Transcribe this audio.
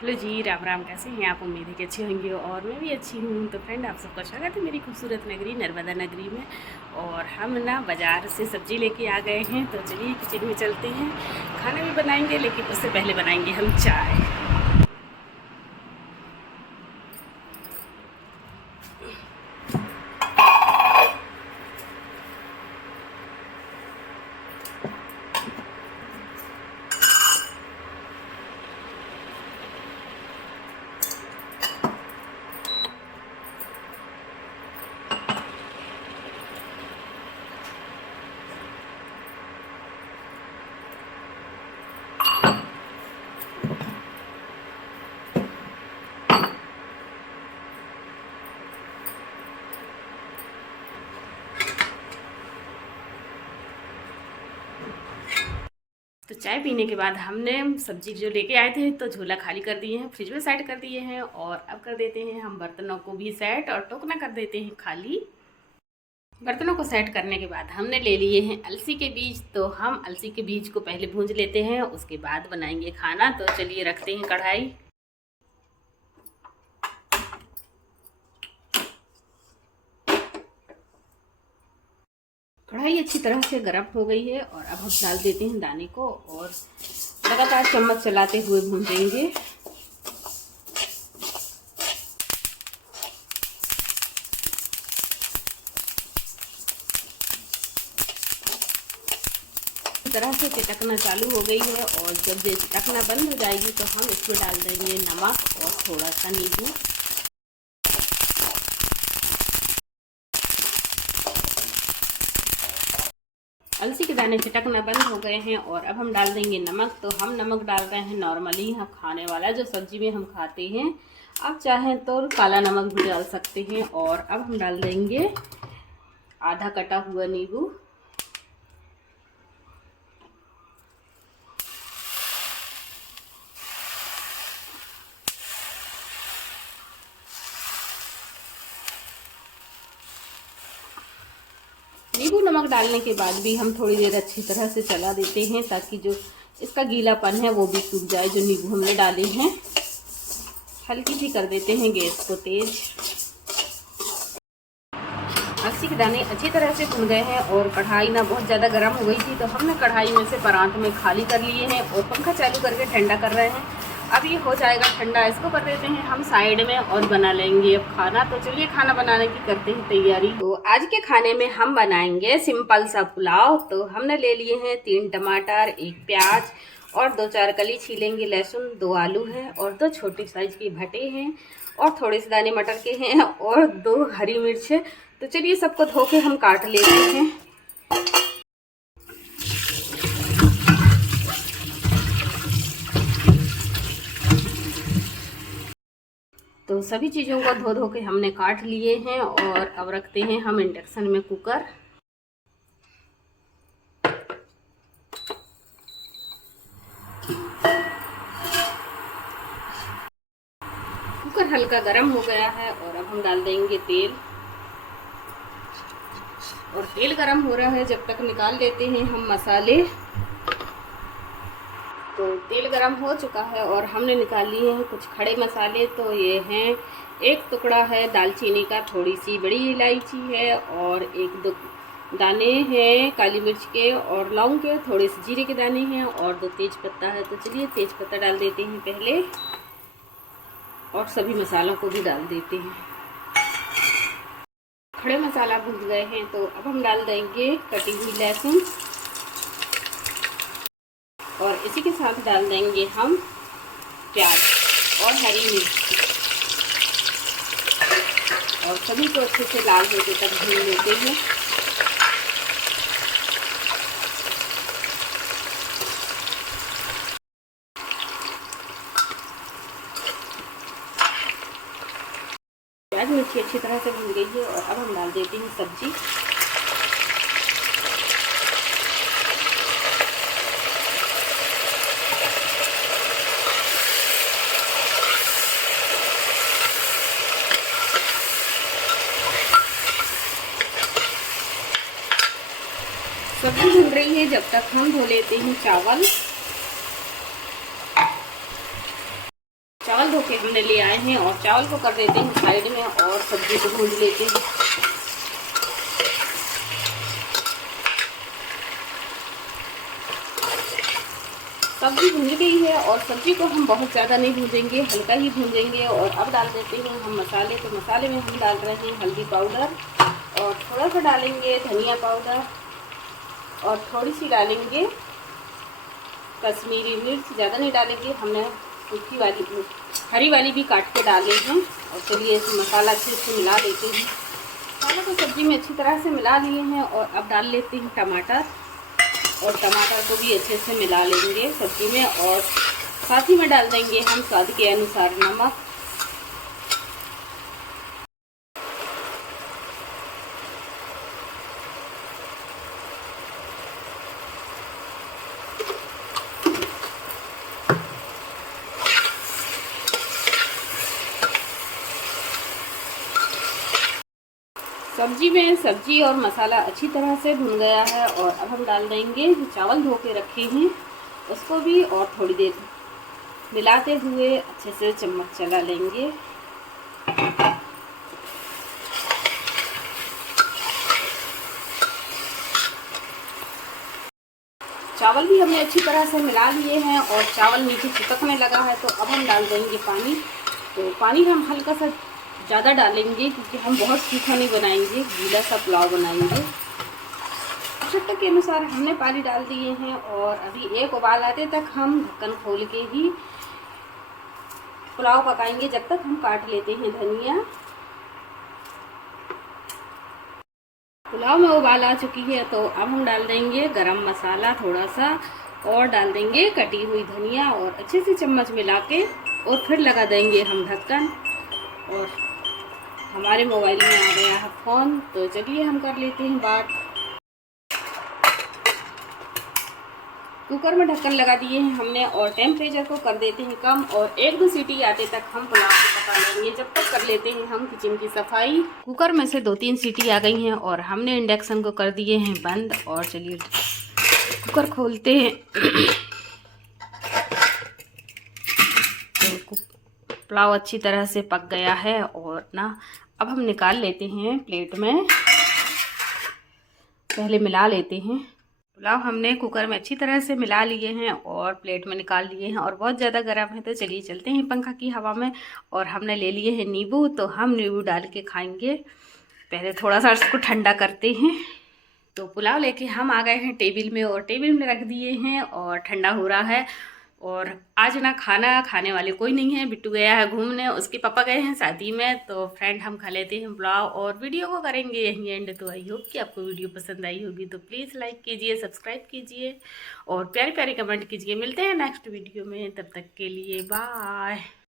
Hello जी, राम राम। कैसे हैं आप? उम्मीद है कि अच्छे होंगे और मैं भी अच्छी हूँ। तो फ्रेंड, आप सबका स्वागत है मेरी खूबसूरत नगरी नर्मदा नगरी में। और हम ना बाज़ार से सब्ज़ी लेके आ गए हैं, तो चलिए किचन में चलते हैं। खाना भी बनाएंगे, लेकिन उससे पहले बनाएंगे हम चाय। तो चाय पीने के बाद हमने सब्जी जो लेके आए थे, तो झोला खाली कर दिए हैं, फ्रिज में साइड कर दिए हैं। और अब कर देते हैं हम बर्तनों को भी सेट, और टोकना कर देते हैं खाली। बर्तनों को सेट करने के बाद हमने ले लिए हैं अलसी के बीज। तो हम अलसी के बीज को पहले भूंज लेते हैं, उसके बाद बनाएंगे खाना। तो चलिए रखते हैं कढ़ाई। कढ़ाई अच्छी तरह से गर्म हो गई है, और अब हम डाल देते हैं दाने को, और लगातार चम्मच चलाते हुए भूंजेंगे। इस तरह से चटकना चालू हो गई है, और जब ये चटकना बंद हो जाएगी तो हम इसमें डाल देंगे नमक और थोड़ा सा नींबू। अलसी के दाने चटकना बंद हो गए हैं, और अब हम डाल देंगे नमक। तो हम नमक डाल रहे हैं नॉर्मली हम खाने वाला, जो सब्जी में हम खाते हैं। आप चाहें तो काला नमक भी डाल सकते हैं। और अब हम डाल देंगे आधा कटा हुआ नींबू। नींबू नमक डालने के बाद भी हम थोड़ी देर अच्छी तरह से चला देते हैं, ताकि जो इसका गीलापन है वो भी सूख जाए, जो नींबू हमने डाले हैं। हल्की सी कर देते हैं गैस को तेज। अलसी के दाने अच्छी तरह से भुन गए हैं, और कढ़ाई ना बहुत ज़्यादा गर्म हो गई थी, तो हमने कढ़ाई में से परात में खाली कर लिए हैं, और पंखा चालू करके ठंडा कर रहे हैं। अब ये हो जाएगा ठंडा, इसको कर देते हैं हम साइड में, और बना लेंगे अब खाना। तो चलिए खाना बनाने की करते हैं तैयारी। तो आज के खाने में हम बनाएंगे सिंपल सा पुलाव। तो हमने ले लिए हैं 3 टमाटर, 1 प्याज, और 2-4 कली छीलेंगे लहसुन, 2 आलू हैं, और 2 छोटे साइज के भटे हैं, और थोड़े से दाने मटर के हैं, और 2 हरी मिर्च है। तो चलिए सबको धो के हम काट लेते हैं। तो सभी चीज़ों को धो धो के हमने काट लिए हैं, और अब रखते हैं हम इंडक्शन में कुकर। कुकर हल्का गर्म हो गया है, और अब हम डाल देंगे तेल। और तेल गर्म हो रहा है, जब तक निकाल लेते हैं हम मसाले। तो तेल गरम हो चुका है, और हमने निकाल लिए हैं कुछ खड़े मसाले। तो ये हैं, 1 टुकड़ा है दालचीनी का, थोड़ी सी बड़ी इलायची है, और 1-2 दाने हैं काली मिर्च के और लौंग के, थोड़े से जीरे के दाने हैं, और 2 तेज पत्ता है। तो चलिए तेज पत्ता डाल देते हैं पहले, और सभी मसालों को भी डाल देते हैं। खड़े मसाला भून गए हैं, तो अब हम डाल देंगे कटी हुई लहसुन, और इसी के साथ डाल देंगे हम प्याज और हरी मिर्च, और सभी को अच्छे से लाल होने तक भून लेते हैं। प्याज मिर्ची अच्छी तरह से भून गई है, और अब हम डाल देते हैं सब्जी। सब्जी भून रही है, जब तक हम धो लेते हैं चावल। चावल धो के हमने ले आए हैं और चावल को कर देते हैं साइड में और सब्जी को भून लेते हैं। सब्जी भून गई है और सब्जी को हम बहुत ज़्यादा नहीं भूनेंगे, हल्का ही भूनेंगे। और अब डाल देते हैं हम मसाले। तो मसाले में हम डाल रहे हैं हल्दी पाउडर और थोड़ा सा डालेंगे धनिया पाउडर और थोड़ी सी डालेंगे कश्मीरी मिर्च, ज़्यादा नहीं डालेंगे। हमने सूखी वाली हरी वाली भी काट के डाले हैं। और चलिए इस मसाला अच्छे से मिला लेते हैं। मसाला को सब्ज़ी में अच्छी तरह से मिला लिए हैं और अब डाल लेते हैं टमाटर और टमाटर को भी अच्छे से मिला लेंगे सब्ज़ी में। और साथ ही में डाल देंगे हम स्वाद के अनुसार नमक। सब्जी और मसाला अच्छी तरह से भुन गया है और अब हम डाल देंगे जो चावल धो के रखे हैं उसको भी और थोड़ी देर मिलाते हुए अच्छे से चम्मच चला लेंगे। चावल भी हमने अच्छी तरह से मिला लिए हैं और चावल नीचे चिपकने लगा है। तो अब हम डाल देंगे पानी। तो पानी हम हल्का सा ज़्यादा डालेंगे क्योंकि हम बहुत सूखा नहीं बनाएंगे, गीला सा पुलाव बनाएंगे। आवश्यकता के अनुसार हमने पानी डाल दिए हैं और अभी एक उबाल आते तक हम ढक्कन खोल के ही पुलाव पकाएंगे। जब तक हम काट लेते हैं धनिया। पुलाव में उबाल आ चुकी है तो अब हम डाल देंगे गरम मसाला थोड़ा सा और डाल देंगे कटी हुई धनिया और अच्छे से चम्मच मिला के और फिर लगा देंगे हम ढक्कन। और हमारे मोबाइल में आ गया है फ़ोन, तो चलिए हम कर लेते हैं बात। कुकर में ढक्कन लगा दिए हैं हमने और टेम्परेचर को कर देते हैं कम और 1-2 सीटी आते तक हम पुलाव को पका लेंगे। जब तक कर लेते हैं हम किचन की सफाई। कुकर में से 2-3 सीटी आ गई हैं और हमने इंडक्शन को कर दिए हैं बंद। और चलिए कुकर खोलते हैं। तो पुलाव अच्छी तरह से पक गया है और ना अब हम निकाल लेते हैं प्लेट में। पहले मिला लेते हैं। पुलाव हमने कुकर में अच्छी तरह से मिला लिए हैं और प्लेट में निकाल लिए हैं और बहुत ज़्यादा गर्म है तो चलिए चलते हैं पंखा की हवा में। और हमने ले लिए हैं नींबू, तो हम नींबू डाल के खाएंगे। पहले थोड़ा सा इसको ठंडा करते हैं। तो पुलाव लेके हम आ गए हैं टेबल में और टेबल में रख दिए हैं और ठंडा हो रहा है। और आज ना खाना खाने वाले कोई नहीं है, बिट्टू गया है घूमने, उसके पापा गए हैं शादी में। तो फ्रेंड हम खा लेते हैं पुलाव और वीडियो को करेंगे यहीं एंड। तो आई होप कि आपको वीडियो पसंद आई होगी। तो प्लीज़ लाइक कीजिए, सब्सक्राइब कीजिए और प्यारे प्यारे कमेंट कीजिए। मिलते हैं नेक्स्ट वीडियो में, तब तक के लिए बाय।